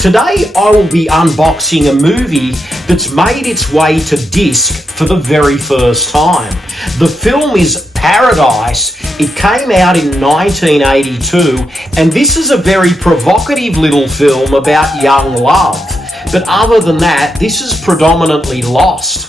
Today I will be unboxing a movie that's made its way to disc for the very first time. The film is Paradise. It came out in 1982, and this is a very provocative little film about young love. But other than that, this is predominantly Lost.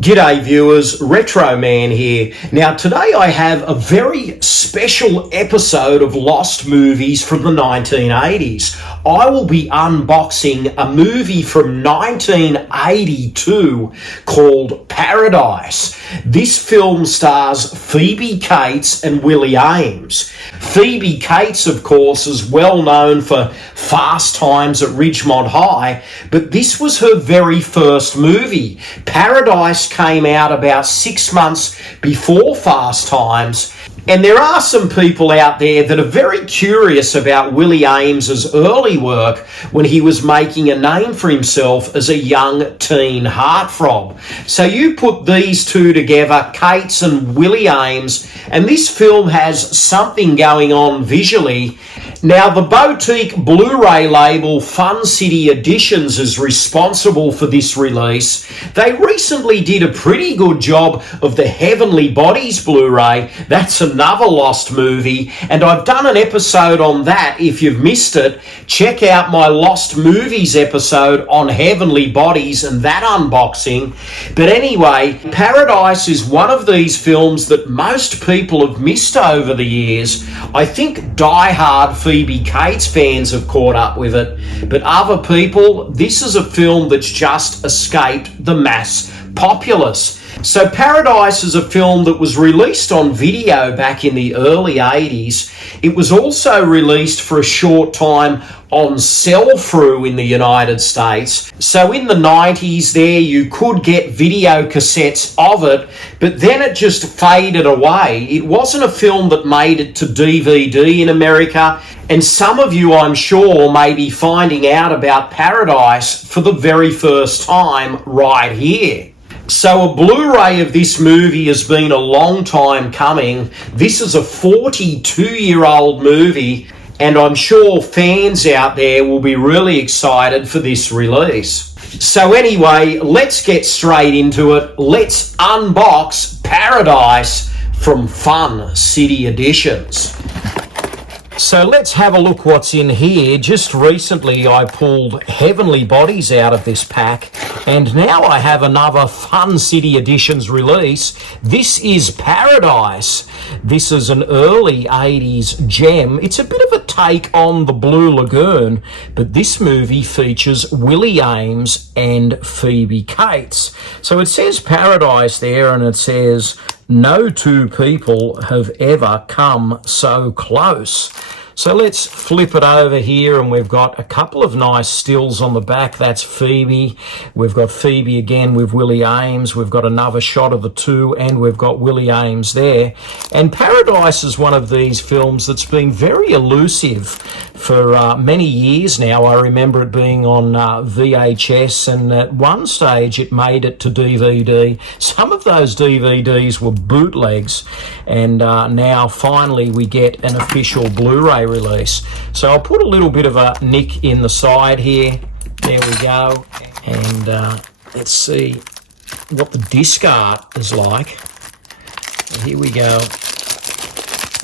G'day viewers, Retro Man here. Now today I have a very special episode of Lost movies from the 1980s. I will be unboxing a movie from 1982 called Paradise. This film stars Phoebe Cates and Willie Aames. Phoebe Cates, of course, is well known for Fast Times at Ridgemont High, but this was her very first movie. Paradise came out about 6 months before Fast Times, and there are some people out there that are very curious about Willie Aames's early work when he was making a name for himself as a young teen heartthrob. So you put these two together, Cates and Willie Aames, and this film has something going on visually. Now, the boutique Blu-ray label Fun City Editions is responsible for this release. They recently did a pretty good job of the Heavenly Bodies Blu-ray. That's another Lost movie, and I've done an episode on that. If you've missed it, check out my Lost Movies episode on Heavenly Bodies and that unboxing. But anyway, Paradise is one of these films that most people have missed over the years. I think die-hard Phoebe Cates fans have caught up with it, but other people, this is a film that's just escaped the mass populace. So Paradise is a film that was released on video back in the early 80s. It was also released for a short time on sell-through in the United States. So in the 90s there, you could get video cassettes of it, but then it just faded away. It wasn't a film that made it to DVD in America, and some of you, I'm sure, may be finding out about Paradise for the very first time right here. So a Blu-ray of this movie has been a long time coming. This is a 42-year-old movie, and I'm sure fans out there will be really excited for this release. So anyway, let's get straight into it. Let's unbox Paradise from Fun City Editions. So let's have a look what's in here. Just recently I pulled Heavenly Bodies out of this pack, and now I have another Fun City Editions release. This is Paradise. This is an early 80s gem. It's a bit of a take on The Blue Lagoon, but this movie features Willie Aames and Phoebe Cates. So it says Paradise there, and it says, "No two people have ever come so close." So let's flip it over here, and we've got a couple of nice stills on the back. That's Phoebe. We've got Phoebe again with Willie Aames. We've got another shot of the two, and we've got Willie Aames there. And Paradise is one of these films that's been very elusive for many years now. I remember it being on VHS, and at one stage it made it to DVD. Some of those DVDs were bootlegs, and now finally we get an official Blu-ray release. So I'll put a little bit of a nick in the side here. There we go. And let's see what the disc art is like. Here we go.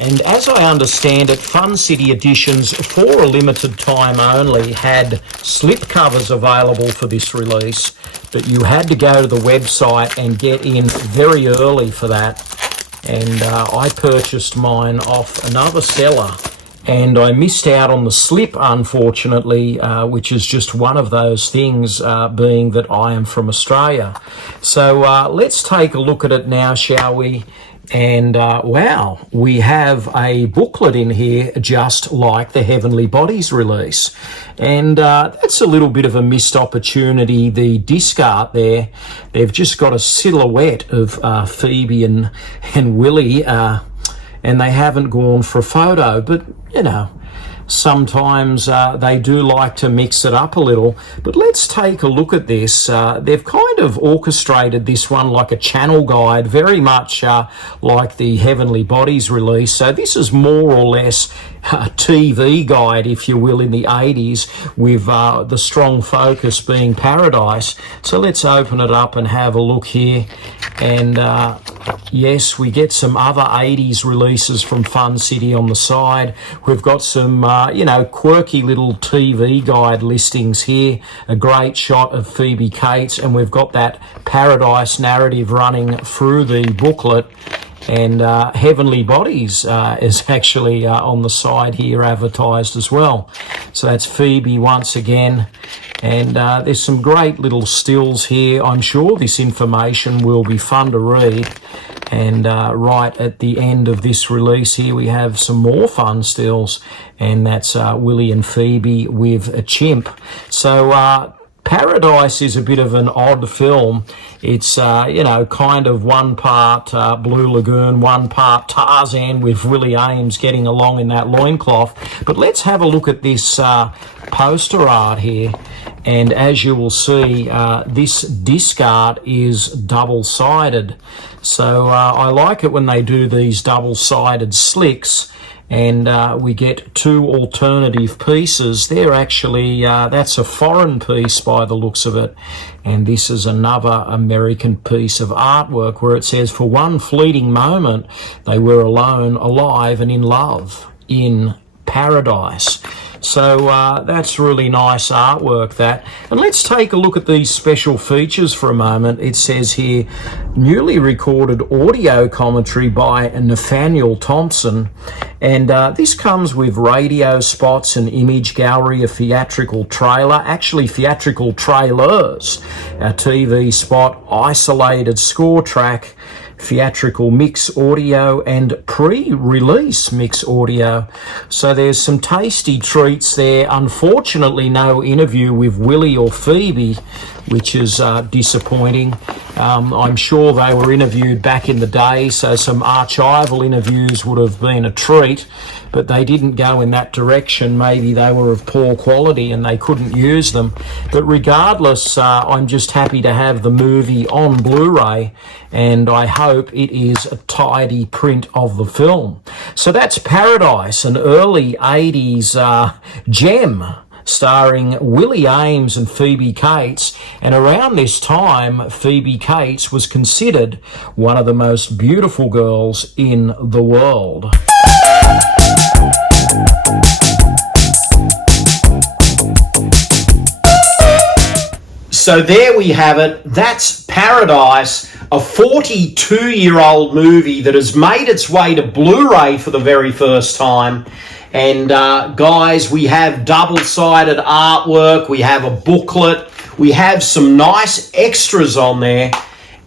And as I understand it, Fun City Editions, for a limited time only, had slipcovers available for this release, but you had to go to the website and get in very early for that. And I purchased mine off another seller, and I missed out on the slip, unfortunately, which is just one of those things, being that I am from Australia. So let's take a look at it now, shall we? And wow, we have a booklet in here just like the Heavenly Bodies release. And that's a little bit of a missed opportunity. The disc art there, they've just got a silhouette of Phoebe and Willie, and they haven't gone for a photo. But, you know, sometimes they do like to mix it up a little. But let's take a look at this. They've kind of orchestrated this one like a channel guide, very much like the Heavenly Bodies release. So this is more or less a TV guide, if you will, in the 80s, with the strong focus being Paradise. So let's open it up and have a look here. And yes, we get some other 80s releases from Fun City on the side. We've got some, quirky little TV guide listings here. A great shot of Phoebe Cates, and we've got that Paradise narrative running through the booklet. And Heavenly Bodies is actually on the side here advertised as well. So that's Phoebe once again. And there's some great little stills here. I'm sure this information will be fun to read. And right at the end of this release here, we have some more fun stills. And that's Willie and Phoebe with a chimp. So Paradise is a bit of an odd film. It's, kind of one part Blue Lagoon, one part Tarzan with Willie Ames getting along in that loincloth. But let's have a look at this poster art here. And as you will see, this disc art is double-sided. So I like it when they do these double-sided slicks. And we get two alternative pieces. They're actually, that's a foreign piece by the looks of it. And this is another American piece of artwork where it says, for one fleeting moment, they were alone, alive, and in love in paradise. So that's really nice artwork, that. And let's take a look at these special features for a moment. It says here, newly recorded audio commentary by Nathaniel Thompson. And this comes with radio spots, an image gallery, a theatrical trailer, actually theatrical trailers, a TV spot, isolated score track, theatrical mix audio, and pre-release mix audio. So there's some tasty treats there. Unfortunately, no interview with Willie or Phoebe, which is disappointing. I'm sure they were interviewed back in the day, so some archival interviews would have been a treat, but they didn't go in that direction. Maybe they were of poor quality and they couldn't use them. But regardless, I'm just happy to have the movie on Blu-ray, and I hope it is a tidy print of the film. So that's Paradise, an early 80s gem, starring Willie Ames and Phoebe Cates. And around this time, Phoebe Cates was considered one of the most beautiful girls in the world. So there we have it. That's Paradise, a 42-year-old movie that has made its way to Blu-ray for the very first time. And guys, we have double-sided artwork, we have a booklet, we have some nice extras on there.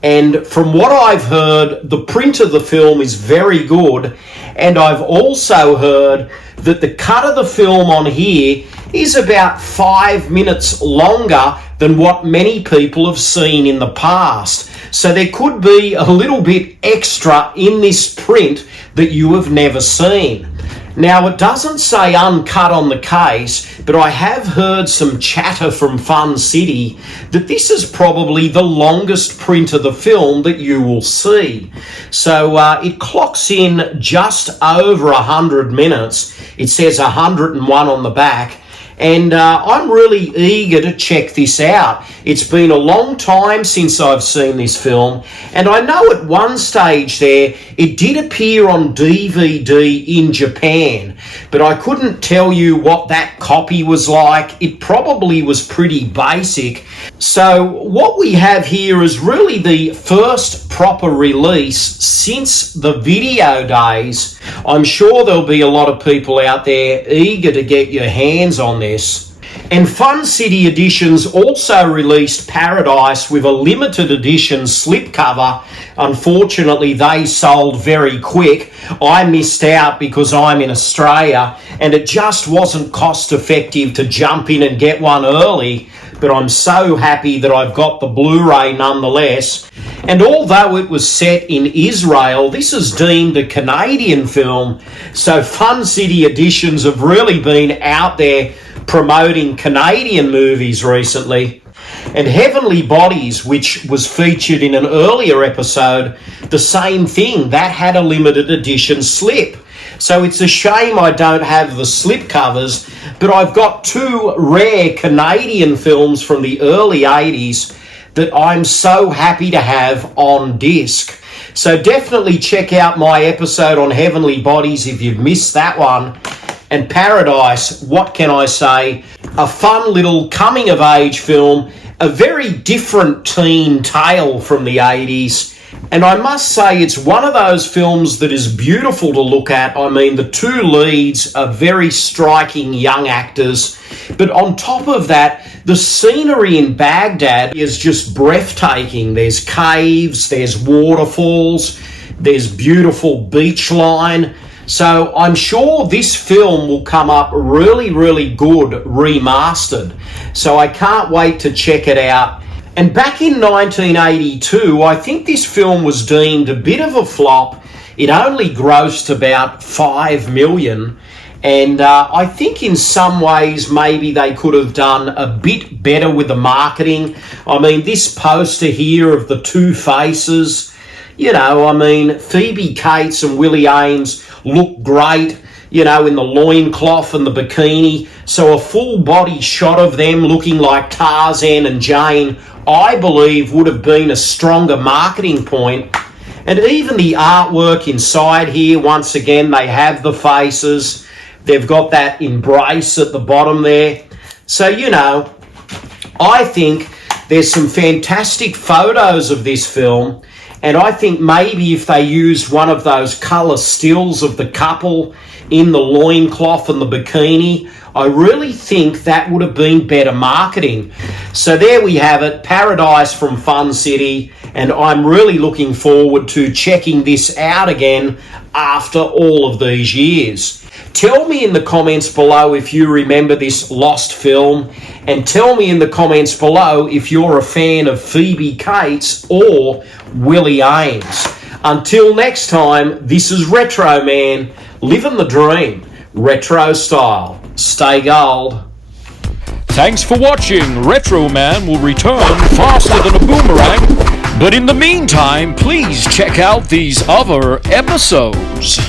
And from what I've heard, the print of the film is very good. And I've also heard that the cut of the film on here is about 5 minutes longer than what many people have seen in the past. So there could be a little bit extra in this print that you have never seen. Now, it doesn't say uncut on the case, but I have heard some chatter from Fun City that this is probably the longest print of the film that you will see. So it clocks in just over 100 minutes. It says 101 on the back. And I'm really eager to check this out. It's been a long time since I've seen this film, and I know at one stage there it did appear on DVD in Japan, but I couldn't tell you what that copy was like. It probably was pretty basic. So what we have here is really the first proper release since the video days. I'm sure there'll be a lot of people out there eager to get your hands on this. And Fun City Editions also released Paradise with a limited edition slipcover. Unfortunately, they sold very quick. I missed out because I'm in Australia, and it just wasn't cost effective to jump in and get one early. But I'm so happy that I've got the Blu-ray nonetheless. And although it was set in Israel, this is deemed a Canadian film, so Fun City Editions have really been out there promoting Canadian movies recently. And Heavenly Bodies, which was featured in an earlier episode, the same thing, that had a limited edition slip. So it's a shame I don't have the slip covers, but I've got two rare Canadian films from the early 80s that I'm so happy to have on disc. So definitely check out my episode on Heavenly Bodies if you've missed that one. And Paradise, what can I say? A fun little coming-of-age film, a very different teen tale from the 80s. And I must say it's one of those films that is beautiful to look at. I mean, the two leads are very striking young actors. But on top of that, the scenery in Baghdad is just breathtaking. There's caves, there's waterfalls, there's beautiful beach line. So I'm sure this film will come up really, really good remastered. So I can't wait to check it out. And back in 1982, I think this film was deemed a bit of a flop. It only grossed about $5 million. And I think in some ways maybe they could have done a bit better with the marketing. I mean, this poster here of the two faces, you know, I mean, Phoebe Cates and Willie Ames look great, you know, in the loincloth and the bikini. So a full body shot of them looking like Tarzan and Jane, I believe, would have been a stronger marketing point. And even the artwork inside here, once again, they have the faces. They've got that embrace at the bottom there. So, you know, I think there's some fantastic photos of this film. And I think maybe if they used one of those colour stills of the couple in the loincloth and the bikini, I really think that would have been better marketing. So there we have it, Paradise from Fun City, and I'm really looking forward to checking this out again after all of these years. Tell me in the comments below if you remember this lost film, and tell me in the comments below if you're a fan of Phoebe Cates or Willie Ames. Until next time, this is Retro Man, living the dream, retro style. Stay gold. Thanks for watching. Retro Man will return faster than a boomerang. But in the meantime, please check out these other episodes.